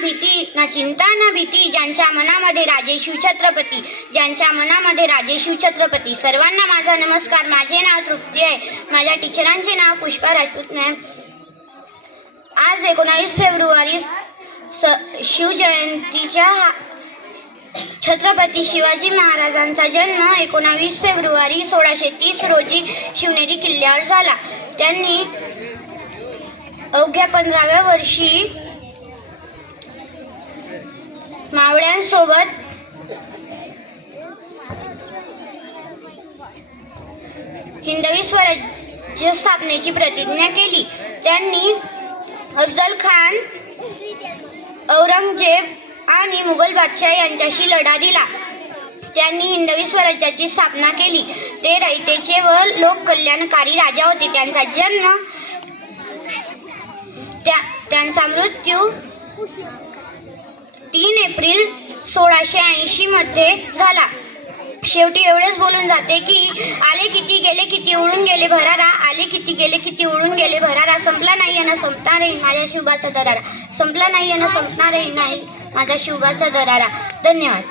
भीती ना चिंता ना भीती, ज्यांच्या मनामध्ये राजे शिवछत्रपती, ज्यांच्या मनामध्ये राजे शिवछत्रपती. सर्वांना माझा नमस्कार. माझे नाव तृप्ती आहे. माझ्या टीचरांचे नाव पुष्पा राजपूत मॅम. आज 19 फेब्रुवारी शिवजयंतीच्या छत्रपती शिवाजी महाराजांचा जन्म 19 फेब्रुवारी 1630 रोजी शिवनेरी किल्ल्यावर झाला. त्यांनी अवघ्या 15व्या वर्षी मावळ्यांसोबत हिंदवी स्वराज्य स्थापनेची प्रतिज्ञा केली. त्यांनी अफजल खान, औरंगजेब आणि मुघल बादशाह यांच्याशी लढा दिला. त्यांनी हिंदवी स्वराज्याची स्थापना केली. ते रयतेचे व लोककल्याणकारी राजा होते. त्यांचा मृत्यू 3 एप्रिल 1680 मध्ये झाला. शेवटी एवढेच बोलून जाते की आले किती गेले किती उडून गेले भरारा, आले किती गेले किती उडून गेले भरारा, संपला नाही न संपणारही माझ्या शिवबाचा दरारा, संपला नाही न संपणारही नाही माझ्या शिवबाचा दरारा. धन्यवाद.